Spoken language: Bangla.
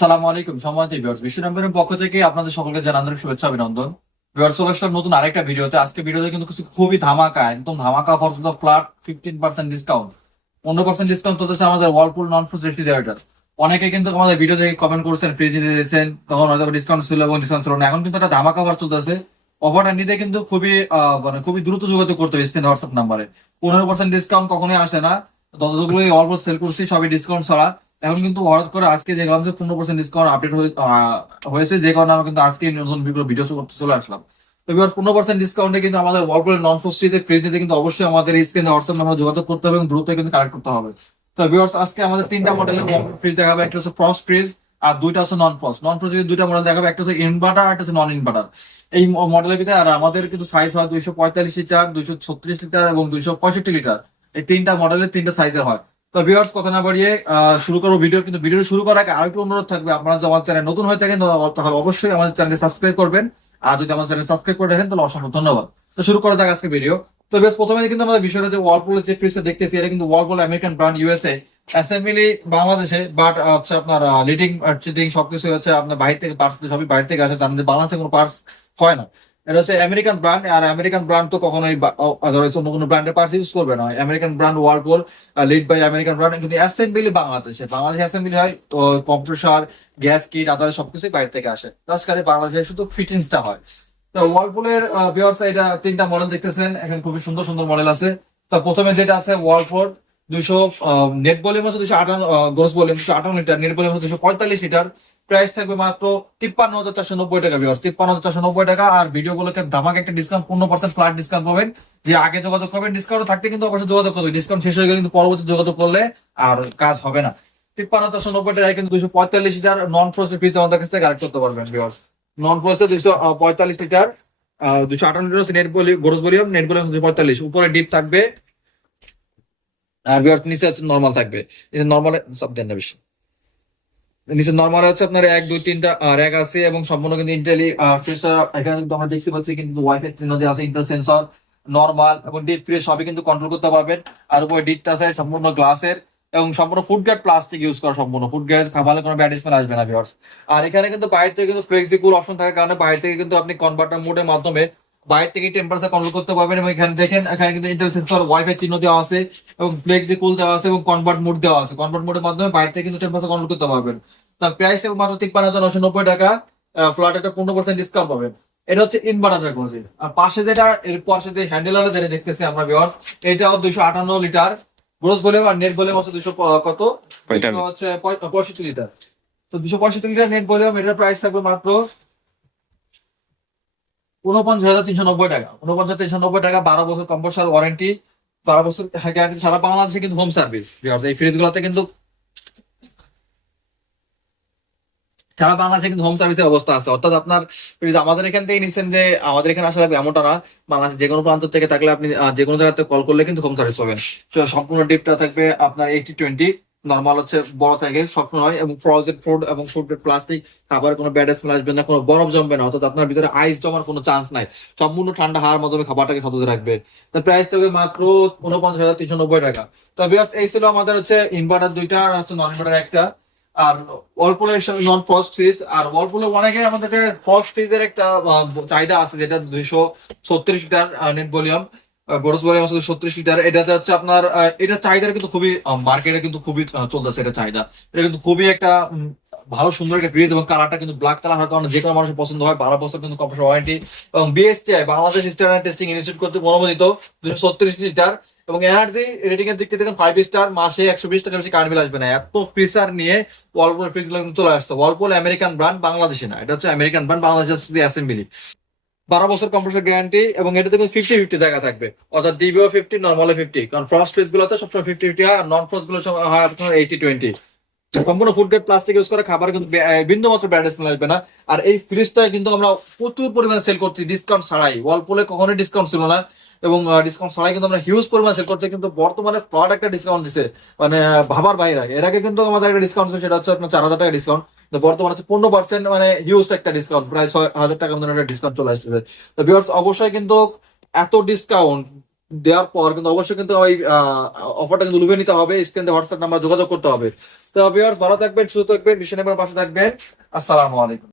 সালাম আলাইকুম, সম্মানিত ভিউয়ার্স বিশ্ব নম্বরের পক্ষ থেকে আপনাদের সকলকে জানান আন্তরিক শুভেচ্ছা, অভিনন্দন। ভিউয়ার্স চলে আসলাম নতুন আরেকটা ভিডিওতে। আজকে ভিডিওতে কিন্তু কিছু খুবই ধামাকা, একদম ধামাকা for the flat fifteen percent discount পনেরো পার্সেন্ট ডিসকাউন্ট চলতেছে আমাদের ওয়ালপুল নন ফ্রুজ রেফ্রিজারেটর অনেকে কিন্তু আমাদের ভিডিও থেকে কমেন্ট করছেন ফ্রিজ নিতে দিয়েছেন, তখন হয়তো ডিসকাউন্ট ছিল এবং ডিসকাউন্ট ছিল না। এখন কিন্তু একটা ধামাকা অফার চলতেছে। অফারটা নিতে কিন্তু খুবই মানে খুবই দ্রুত যোগাযোগ করতে হবে স্ক্রিন হোয়াটসঅ্যাপ নাম্বারে পনেরো পার্সেন্ট ডিসকাউন্ট কখনোই আসে না। যতগুলো অল্প সেল করছি, সবই ডিসকাউন্ট ছাড়া। এখন কিন্তু হঠাৎ করে আজকে দেখলাম যে পনেরো পার্সেন্ট ডিসকাউন্ট আপডেট হয়েছে, যে কারণে আমরা কিন্তু আজকে নতুন ভিডিও করতে চলে আসলাম। তো এবার পনেরো পার্সেন্ট ডিসকাউন্টে কিন্তু আমাদের ওয়ালপুলের নন ফোস্ট্রিতে ফ্রিজ নিতে কিন্তু অবশ্যই আমাদের স্ক্রিন হোয়াটসঅ্যাপ নাম্বার যোগাযোগ করতে হবে এবং দ্রুত কিন্তু কালেক্ট করতে হবে। তো ভিউয়ার্স আজকে আমাদের তিনটা মডেলের ফ্রিজ দেখাবে, একটা হচ্ছে ফ্রস্ট ফ্রিজ আর দুইটা হচ্ছে নন ফ্রস্ট নন ফ্রস্ট দুইটা মডেল দেখাবে, একটা হচ্ছে ইনভার্টার আর একটা হচ্ছে নন ইনভার্টার এই মডেলের ভিতরে আর আমাদের কিন্তু সাইজ হয় দুইশো পঁয়তাল্লিশ লিটার, দুইশো ছত্রিশ লিটার এবং দুইশো পঁয়ষট্টি লিটার। এই তিনটা মডেলের তিনটা সাইজের হয়। কথা না বাড়িয়ে শুরু করব ভিডিও কিন্তু ভিডিও শুরু করার আগে আরেকটু অনুরোধ থাকবে। আপনারা যদি আমার চ্যানেল নতুন হয়ে থাকেন, তাহলে অবশ্যই আমাদের সাবস্ক্রাইব করবেন। আর যদি আমার চ্যানেল সাবস্ক্রাইব করে রাখেন, তাহলে অসংখ্য ধন্যবাদ। তো শুরু করা আজকে ভিডিও তো বেশ, প্রথমে কিন্তু আমরা বিষয়টা যে ওয়ালপুলের যে ফ্রিজটা দেখতেছি, এটা কিন্তু Whirlpool American brand USA assembly বাংলাদেশে বাট হচ্ছে আপনার লিডিং সবকিছু হচ্ছে আপনার বাইরে থেকে পার্টস সবই বাইরে থেকে আসে জানেন যে বাংলাদেশে কোনো পার্টস হয় না। এটা হচ্ছে আমেরিকান ব্র্যান্ড আর আমেরিকান ব্র্যান্ড তো কখনোই অন্য কোনো ব্র্যান্ডের পার্টস ইউজ করবে না। American brand Whirlpool lead by American brand কিন্তু অ্যাসেম্বলি বাংলাদেশে। বাংলাদেশে অ্যাসেম্বলি হয়, তো কম্প্রেসার গ্যাস কিট আদার সবকিছুই বাইরে থেকে আসে। তাছাড়া বাংলাদেশে শুধু ফিটিংসটা হয়। তো ওয়ার্লপুলের ভিউয়ার্স এটা তিনটা মডেল দেখতেছেন। এখানে খুবই সুন্দর সুন্দর মডেল আছে। তো প্রথমে যেটা আছে ওয়ার্লপুল দুশো নেট ভলিউম আছে দুশো আটান্ন গ্রোস ভলিউম দুশো আটান্ন লিটার। নেট ভলিউম দুশো পঁয়তাল্লিশ লিটার। প্রাইস থাকবে মাত্র তিপ্পান্ন হাজার চারশো নব্বই টাকা ভিউয়ার্স তিপ্পান্ন হাজার চারশো নব্বই টাকা আর ভিডিও গুলোকে ধামাকে একটা ডিসকাউন্ট পনেরো পার্সেন্ট ফ্ল্যাট ডিসকাউন্ট পাবেন। যে আগে যোগাযোগ করবেন ডিসকাউন্ট থাকতে কিন্তু অবশ্যই যোগাযোগ করবে ডিসকাউন্ট শেষ হয়ে গেলে কিন্তু পরবর্তী যোগাযোগ করলে আর কাজ হবে না। তিপ্পান্ন চারশো নব্বই টাকায় কিন্তু দুশো পঁয়তাল্লিশ লিটার নন ফ্রোস্টেড ফ্রিজ আমাদের কাছ থেকে কালেক্ট করতে পারবেন ভিউয়ার্স নন ফ্রোস্টেড দুশো পঁয়তাল্লিশ লিটার দুশো আটান্ন লিটার নেট বলি গোরস ভলিউম নেট ভলিউম দুশো পঁয়তাল্লিশ। উপরে ডিপ থাকবে। আর ভিউয়ার্স নিচে নর্মাল থাকবে। নর্মাল সব দেন না বেশি। নিচে নর্মাল হচ্ছে আপনার এক, দুই, তিনটা র্যাক আছে এবং সম্পূর্ণ কিন্তু ইন্টেলি ফিচার এখানে কিন্তু আমরা দেখতে পাচ্ছি কিন্তু ওয়াইফাই দেওয়া আছে ইন্টেল সেন্সর নর্মাল এবং ডিপ ফ্রিজ সবই কিন্তু কন্ট্রোল করতে পারবেন। আর উপরে ডিপটা আছে, সম্পূর্ণ গ্লাসের এবং সম্পূর্ণ ফুড গ্রেড প্লাস্টিক ইউজ করা সম্পূর্ণ। ফুড গ্রেড খাবারের কোনো ব্যাড আসবে না ভিউয়ার্স আর এখানে কিন্তু বাইরে থেকে কিন্তু ফ্লেক্সিবল অপশন থাকার কারণে বাইরে থেকে কিন্তু আপনি কনভার্টার মোডের মাধ্যমে বাইরে থেকে টেম্পারেচার কন্ট্রোল করতে পারবেন এবং এখানে দেখেন এখানে কিন্তু ইন্টেল সেন্সর ওয়াইফাই চিহ্ন দেওয়া আছে এবং ফ্লেক্সিবল দেওয়া আছে এবং কনভার্ট মোড দেওয়া আছে। কনভার্ট মোডের মাধ্যমে বাইরে থেকে কিন্তু টেম্পারেচার কন্ট্রোল করতে পারবেন। তার প্রাইস থাকবে মাত্র তিপ্পান্ন হাজার নশো নব্বই টাকা ফ্ল্যাট একটা পনেরো পার্সেন্ট ডিসকাউন্ট পাবেন। এটা হচ্ছে ইনভার্টার কোনজি আর পাশে যেটা এর পাশে যে হ্যান্ডেলার যেটা দেখতেছি আমরা ভিউয়ার্স এটাও দুইশো আটান্ন লিটার। গ্রোস ভলিউম আর নেট ভলিউম হচ্ছে দুশো কত? পঁয়তাল্লিশ। 200 হচ্ছে পঁয়- পঁয়ষট্টি লিটার। তো দুশো পঁয়ষট্টি লিটার নেট ভলিউম এটার প্রাইস থাকবে মাত্র উনপঞ্চাশ হাজার তিনশো নব্বই টাকা। উনপঞ্চাশ তিনশো নব্বই টাকা, বারো বছর কম্পালসার ওয়ারেন্টি বারো বছর গ্যারান্টি সারা বাংলাদেশে কিন্তু হোম সার্ভিস এই ফ্রিজ গুলোতে কিন্তু সারা বাংলাদেশে কিন্তু হোম সার্ভিসের ব্যবস্থা আছে। অর্থাৎ আপনার ফ্রিজ আমাদের এখান থেকে নিচ্ছেন যে, আমাদের এখানে আসলে এমনটা না। বাংলাদেশ যে কোনো প্রান্ত থেকে থাকলে আপনি যে কোনো জায়গাতে কল করলে কিন্তু হোম সার্ভিস পাবেন। সম্পূর্ণ ডিপটা থাকবে আপনার এইটি টোয়েন্টি নর্মাল হচ্ছে বড় থাকে, সবসময় এবং ফ্রোজেন ফুড এবং ফুড প্লাস্টিক খাবার কোনো ব্যাড স্মেল আসবে না, কোনো বরফ জমবে না, অর্থাৎ আপনার ভিতরে আইস জমার কোনো চান্স নাই। সম্পূর্ণ ঠান্ডা হাওয়ার মাধ্যমে খাবারটাকে সতেজ রাখবে। তার প্রাইস থাকবে মাত্র উনপঞ্চাশ হাজার তিনশো নব্বই টাকা। তো বিয়াস এই ছিল আমাদের হচ্ছে ইনভার্টার দুইটা আর হচ্ছে নন ইনভার্টার একটা। আর ওয়ালপুলের নন ফ্রস্ট ফ্রিজ আর ওয়ালপুলে অনেকে আমাদের ফ্রস্ট ফ্রিজের একটা চাহিদা আছে, যেটা দুইশো ছত্রিশ litre net volume gross volume আছে ছত্রিশ লিটার। এটাতে হচ্ছে আপনার এটা চাহিদা কিন্তু খুবই মার্কেটে কিন্তু খুবই চলতেছে এটা চাহিদা। এটা কিন্তু খুবই একটা ভালো সুন্দর একটা ফ্রিজ এবং কালারটা কিন্তু ব্ল্যাক কালার হওয়ার কারণে যে কোনো মানুষের পছন্দ হয়, বারো বছর কিন্তু কম্পিউটার ওয়ারেন্টি এবং BSTI Bangladesh Standard Testing Institute কর্তৃক অনুমোদিত দুশো ছত্রিশ লিটার এবং এনার্জি রেটিং এর দিক থেকে দেখেন ফাইভ স্টার মাসে একশো বিশ টাকা বেশি কারেন্ট বিল আসবে না। এত ফ্রিজার নিয়ে ওয়ালপুল ফ্রিজগুলো চলে আসছে। ওয়ালপুল আমেরিকান ব্র্যান্ড বাংলাদেশে না, এটা হচ্ছে আমেরিকান ব্র্যান্ড বাংলাদেশের অ্যাসেম্বলি বারো বছর কম্পিউটার গ্যারান্টি এবং এটাতে কিন্তু ফিফটি ফিফটি জায়গা থাকবে। অর্থাৎ ডিবিও ফিফটি নর্মাল ফিফটি কারণ ফ্রস্ট ফ্রিজ গুলোতে সবসময় ফিফটি ফিফটি হয় নন ফ্রস্টগুলো হয় আপনার এইটি টোয়েন্টি সম্পূর্ণ ফুড গ্রেড প্লাস্টিক ইউজ করে খাবার কিন্তু বিন্দু মাত্র ব্যাড স্মেল আসবে না। আর এই ফ্রিজটা কিন্তু আমরা প্রচুর পরিমাণে সেল করছি ডিসকাউন্ট ছাড়াই। ওয়ালপুলে কখনোই ডিসকাউন্ট ছিল না এবং ডিসকাউন্ট ছাড়াই কিন্তু আমরা হিউজ পরিমাণে সেল করছি, কিন্তু বর্তমানে একটা ডিসকাউন্ট দিছে। মানে ভাবার বাইরে। এর আগে কিন্তু আমাদের একটা ডিসকাউন্ট ছিল, সেটা হচ্ছে আপনার চার হাজার টাকা ডিসকাউন্ট বর্তমানে হচ্ছে পনেরো পার্সেন্ট মানে হিউজ একটা ডিসকাউন্ট প্রায় ছয় হাজার টাকার মতো একটা ডিসকাউন্ট চলে আসতেছে। তো ভিউয়ার্স অবশ্যই কিন্তু এত ডিসকাউন্ট দেওয়ার পর কিন্তু অবশ্যই কিন্তু ওই অফারটা কিন্তু লুবে নিতে হবে স্ক্রিনে হোয়াটসঅ্যাপ নাম্বার যোগাযোগ করতে হবে। তো ভিউয়ার্স ভালো থাকবেন, সুস্থ থাকবেন নেবার পাশে থাকবেন। আসসালামু আলাইকুম।